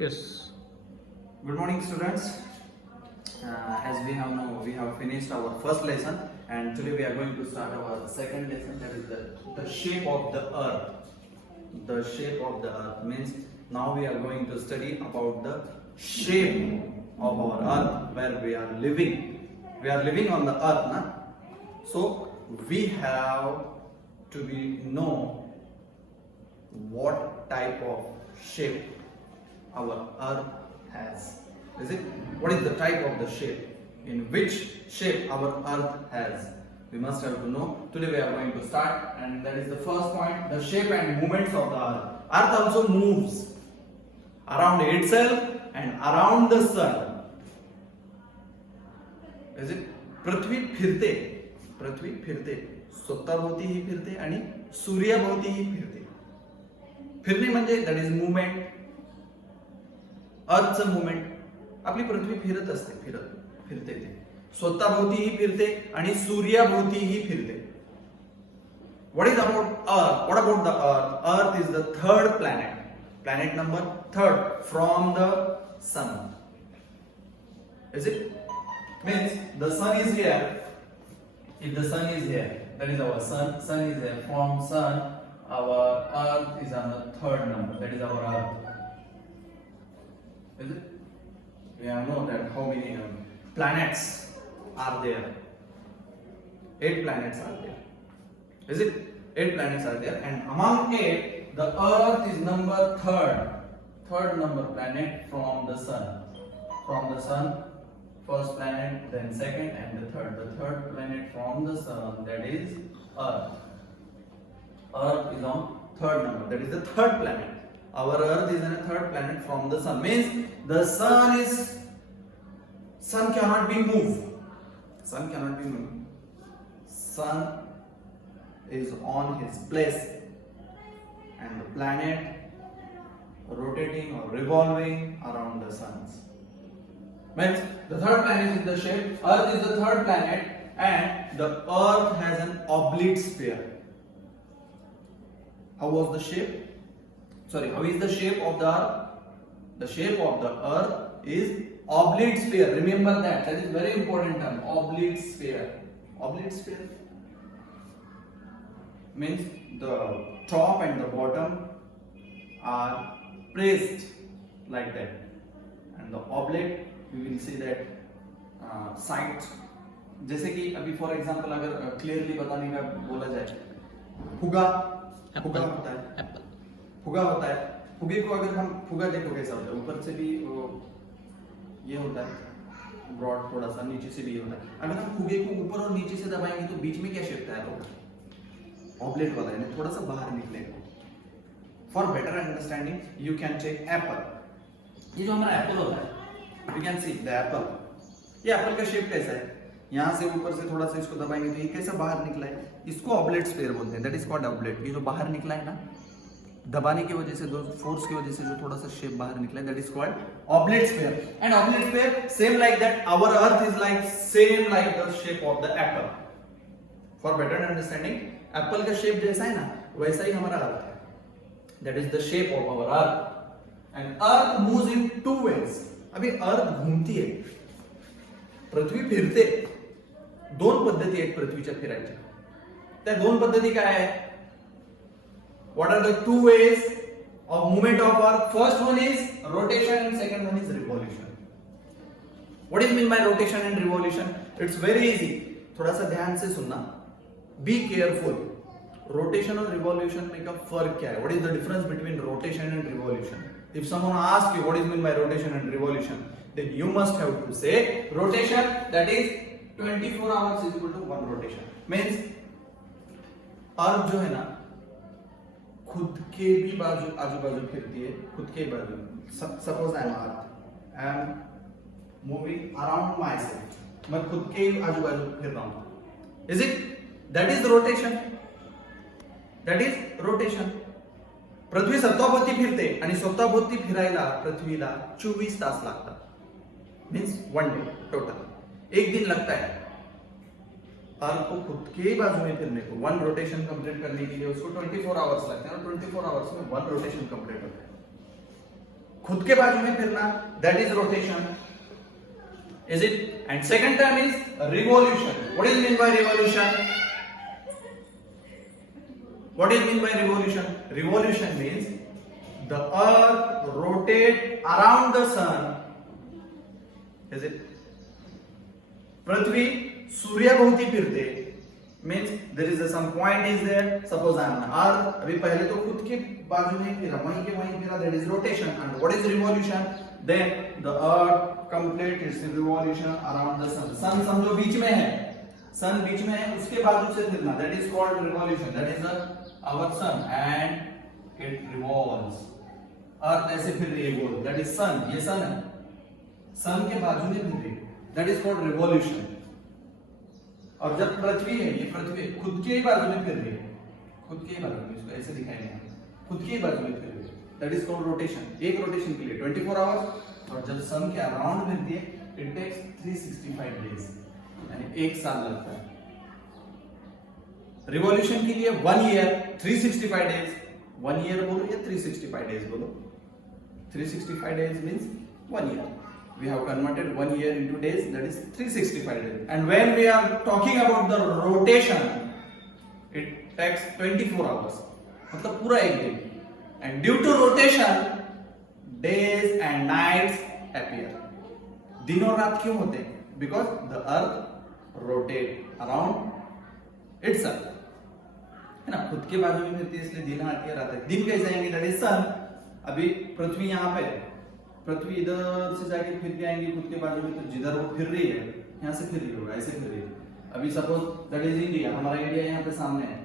Yes. Good morning, students. As we have know, we have finished our first lesson, and today we are going to start our second lesson. That is the shape of the earth. The shape of the earth means now we are going to study about the shape of our earth where we are living. We are living on the earth, na? So we have to know what type of shape our earth has. Is it? What is the type of the shape? In which shape our earth has? We must have to know. Today we are going to start, and that is the first point, the shape and movements of the earth. Earth also moves around itself and around the sun. Is it? पृथ्वी फिरते स्वतःभोवतीही फिरते आणि सूर्याभोवतीही फिरते. फिरणे म्हणजे that is movement. अर्थचं movement. आपली पृथ्वी फिरत असते, फिरते ते स्वतःभोवतीही फिरते आणि सूर्याभोवतीही फिरते. What is about Earth? What about the Earth? Earth is the third planet. Planet number third from the sun. Is it? Means the sun is here. If the sun is here, that is our sun. Sun is here. From sun, our Earth is on the third number. That is our Earth. Is it? We know that how many planets are there. 8 planets are there. Is it? 8 planets are there, and among 8, the Earth is number third number planet from the sun. From the sun, first planet, then second, and the third. The third planet from the sun, that is Earth. Earth is on third number. That is the third planet. Our Earth is in a third planet from the sun. Means the sun cannot be moved. Sun cannot be moved. Sun is on his place, and the planet rotating or revolving around the sun. Means the third planet is the shape. Earth is the third planet, and the Earth has an oblate sphere. How was the shape? How is the shape of the earth? The shape of the earth is oblate sphere. Remember that. That is very important term. Oblate sphere. Oblate sphere means the top and the bottom are placed like that. And the oblate, we will see that sides. जैसे कि अभी for example अगर clearly बताने का बोला जाए, फुगा होता है. फुगा होता है. फुगे को अगर हम फुगा देखो कैसा होता है, ऊपर से भी ये होता है ब्रॉड, थोड़ा सा नीचे से भी ये होता है. अगर हम फुगे को ऊपर और नीचे से दबाएंगे तो बीच में क्या शेप तैयार होगा? ऑब्लेट वाला, यानी थोड़ा सा बाहर निकलेगा. For better understanding you can take apple. ये जो हमारा एप्पल होता है, you can see the apple. ये एप्पल का शेप कैसा है? यहाँ से ऊपर से थोड़ा सा इसको दबाएंगे तो ये कैसा बाहर निकला है? इसको ऑब्लेट स्फीयर बोलते हैं. That is called oblate. ये जो बाहर निकला है ना, दबाने की वजह से, दो फोर्स की वजह से जो थोड़ा सा शेप बाहर निकला है, that is called oblate sphere. And oblate sphere same like that, our earth is like same like the shape of the apple. For better understanding, apple का शेप जैसा है ना, वैसा ही हमारा अर्थ है. That is the shape of our earth. And earth moves in two ways. अभी earth घूमती है, पृथ्वी फिरते. दोन पद्धती आहेत पृथ्वीच्या फिरायच्या. त्या दोन पद्धती काय आहेत? What are the two ways of movement of earth? First one is rotation and second one is revolution. What is mean by rotation and revolution? It's very easy. थोड़ा सा ध्यान से सुनना. Be careful. Rotation और revolution में का फर्क क्या है? What is the difference between rotation and revolution? If someone asks you what is mean by rotation and revolution, then you must have to say rotation, that is 24 hours is equal to one rotation. Means अर्थ जो है ना, खुद के भी बाजू आजू बाजू फिरती है. खुद के बाजू, suppose I am earth, I am moving around myself. मैं खुद के आजू बाजू फिर रहा हूं. Is it? That is rotation. That is rotation. पृथ्वी स्वतःभोवती फिरते आणि स्वतःभोवती फिरायला पृथ्वीला 24 तास लागतात. Means 1 day total. 1 दिन लगता है अर्थ को खुद के बाजू में फिरने को. 1 रोटेशन कंप्लीट करने के लिए उसको 24 आवर्स लगते हैं, और 24 आवर्स में 1 रोटेशन कंप्लीट होता है. खुद के बाजू में फिरना, that is rotation, is it? And second term is revolution. What is mean by revolution? What is mean by revolution? Revolution means the earth rotate around the sun, is it? पृथ्वी सूर्याभोवती फिरते, means there is some point is there. Suppose I am on earth, अभी पहले तो खुद के बाजू में फिरा, वहीं के वहीं फिरा, that is rotation. And what is revolution? Then the earth complete its revolution around the sun. Sun समझो बीच में है, sun बीच में है, उसके बाजू से फिरना, that is called revolution. That is our sun and it revolves. Earth ऐसे फिर रही है गोल, that is sun. ये sun है, sun के बाजू में फिर रही है, that is called revolution. और जब पृथ्वी है, ये पृथ्वी खुद के ही बाजू में फिर रही है, खुद के ही बाजू में, इसको ऐसे दिखाएंगे, खुद के ही बाजू में फिर रही है, दैट इज कॉल्ड रोटेशन. एक रोटेशन के लिए 24 आवर्स, और जब सन के अराउंड फिरती है इट टेक्स 365 डेज, यानी एक साल लगता है. रिवॉल्यूशन के लिए 1 ईयर 365 डेज, 1 ईयर बोलो या 365 डेज बोलो, 365 days means 1 year. We have converted 1 year into days, that is 365 days. And when we are talking about the rotation, it takes 24 hours. मतलब पूरा एक दिन. And due to rotation, days and nights appear. दिन और रात क्यों होते हैं? Because the earth rotate around itself. है ना, खुद के बाजू में फिरती है, इसलिए दिन आती है रात है. दिन कैसे आएंगे? That is sun. अभी पृथ्वी यहाँ पे, पृथ्वी इधर से जाके फिर के आएंगे खुद के बाजू में, तो जिधर वो फिर रही है यहाँ से फिर रही होगा, ऐसे फिर रही है. अभी सपोज दैट इज इंडिया, हमारा इंडिया यहाँ पे सामने है,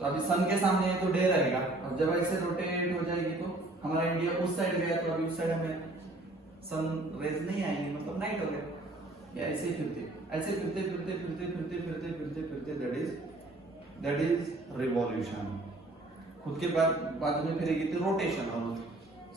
तो अभी सन के सामने है तो डे रहेगा, और जब ऐसे रोटेट हो जाएगी तो हमारा इंडिया उस साइड गया, तो अभी उस साइड हमें सन रेज नहीं आएंगे, मतलब नाइट हो गया. या ऐसे ही फिरते, ऐसे फिरते फिरते फिरते फिरते फिरते फिरते फिरते दैट इज रिवॉल्यूशन. खुद के बाजू में फिरेगी तो रोटेशन, और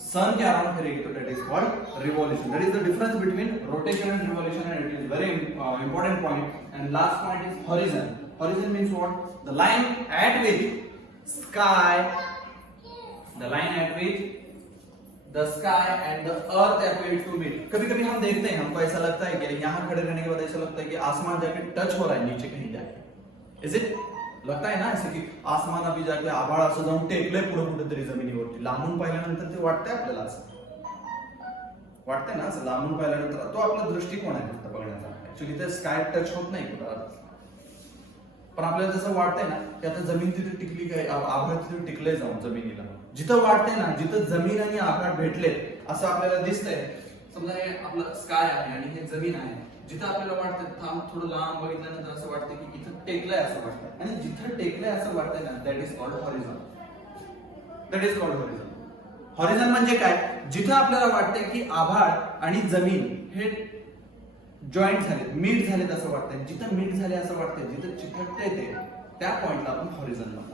सन के अराउंड फिरेगी तो that is called revolution. That is the difference between rotation and revolution, and it is very important point. And last point is horizon. Horizon means what? The line at which sky, the line at which the sky and the earth appear to meet. कभी कभी हम देखते हैं, हमको ऐसा लगता है कि यहाँ खड़े रहने के बाद ऐसा लगता है कि आसमान जाके टच हो रहा है नीचे कहीं जाके. Is it? लगता आहे ना असं की आसमान अभी जाके आभाळ असं जाऊन टेकलंय पुढे कुठेतरी जमिनीवरती. लांबून पाहिल्यानंतर ते वाटतंय आपल्याला, असं वाटतंय ना, असं लांबून पाहिल्यानंतर. तो आपला दृष्टिकोन आहे फक्त बघण्याचा. ऍक्च्युअली ते स्काय टच होत नाही कुठं, पण आपल्याला जसं वाटतंय ना की आता जमीन तिथे टिकली काय, आभाळ तिथे टिकलंय जाऊन जमिनीला. जिथं वाटतंय ना, जिथं जमीन आणि आभाळ भेटले असं आपल्याला दिसतंय. समजा हे आपलं स्काय आहे आणि हे जमीन आहे, जिथं आपल्याला वाटतं थांब थोडं लांब बघितल्यानंतर असं वाटतं की इथं टेकलंय असं वाटतं, आणि जिथं टेकलंय असं वाटतंय ना, that is called horizon. That is called horizon. Horizon म्हणजे काय? जिथं आपल्याला वाटतंय की आभाळ आणि जमीन हे जॉईंट झाले, मीट झालेत असं वाटतंय. जिथं मीट झाले असं वाटतंय, जिथं चिकटतंय ते, त्या पॉइंटला आपण हॉरिझॉन म्हणतो.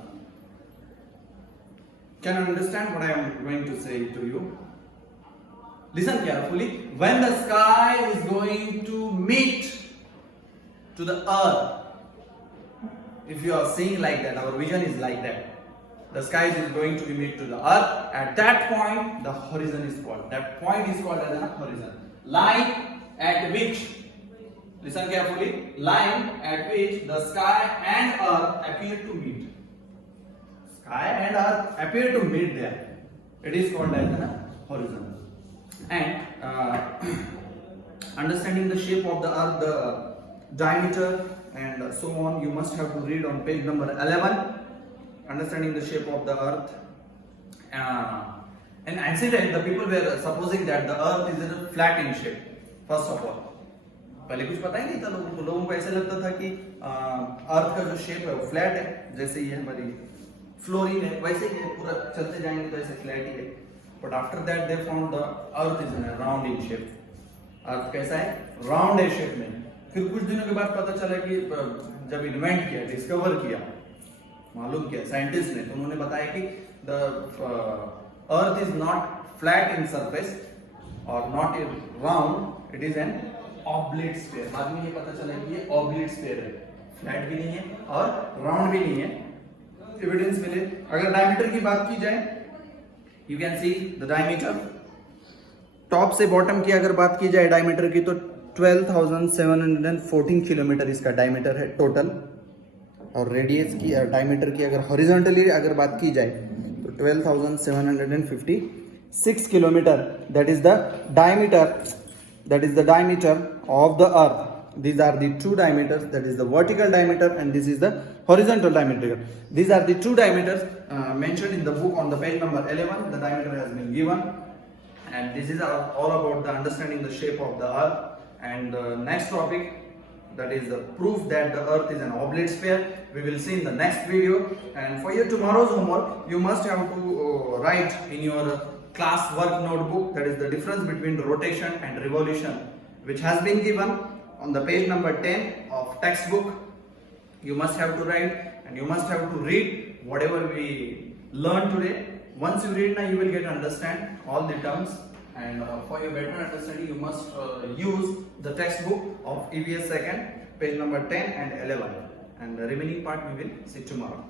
Can you understand what I am going to say to you? Listen carefully. When the sky is going to meet to the earth, if you are seeing like that, our vision is like that. The sky is going to meet to the earth. At that point, the horizon is called. That point is called as a horizon. Line at which, listen carefully, line at which the sky and earth appear to meet. Sky and earth appear to meet there. It is called as a horizon. And understanding the shape of the earth, the diameter and so on, you must have to read on page number 11. Understanding the shape of the earth. In ancient times, the people were supposing that the earth is in a flat in shape. First of all, पहले कुछ पता ही नहीं था लोगों को. लोगों को ऐसा लगता था कि अर्थ का जो शेप है वो फ्लैट है, जैसे ये हमारी फ्लोरिन है वैसे ही पूरा चलते जाएंगे तो ऐसे फ्लैट ही है. But after that they found the earth is in round in shape. Earth कैसा है? राउंड है शेप में. फिर कुछ दिनों के बाद पता चला कि जब इन्वेंट किया, डिस्कवर किया, मालूम किया साइंटिस्ट ने, तो उन्होंने बताया कि the earth is not flat in surface और not in round, it is an oblate sphere. बाद में ये पता चला कि ये ऑब्लिट स्फीयर है, फ्लैट भी नहीं है और राउंड भी नहीं है. एविडेंस मिले. अगर डायमीटर की बात की जाए, you can see the diameter. Top से बॉटम की अगर बात की जाए डायमीटर की तो 12,714 किलोमीटर इसका डायमीटर है टोटल। और रेडियस की डायमीटर की अगर हॉरिजॉन्टली अगर बात की जाए तो 12,756 kilometre, that is the diameter of the earth. These are the two diameters, that is the vertical diameter and this is the horizontal diameter. These are the two diameters mentioned in the book on the page number 11. The diameter has been given, and this is all about the understanding the shape of the earth. And the next topic, that is the proof that the earth is an oblate sphere, we will see in the next video. And for your tomorrow's homework, you must have to write in your class work notebook, that is the difference between rotation and revolution, which has been given on the page number 10 of textbook. You must have to write and you must have to read whatever we learned today. Once you read now, you will get to understand all the terms. And for your better understanding, you must use the textbook of EVS second, page number 10 and 11. And the remaining part we will see tomorrow.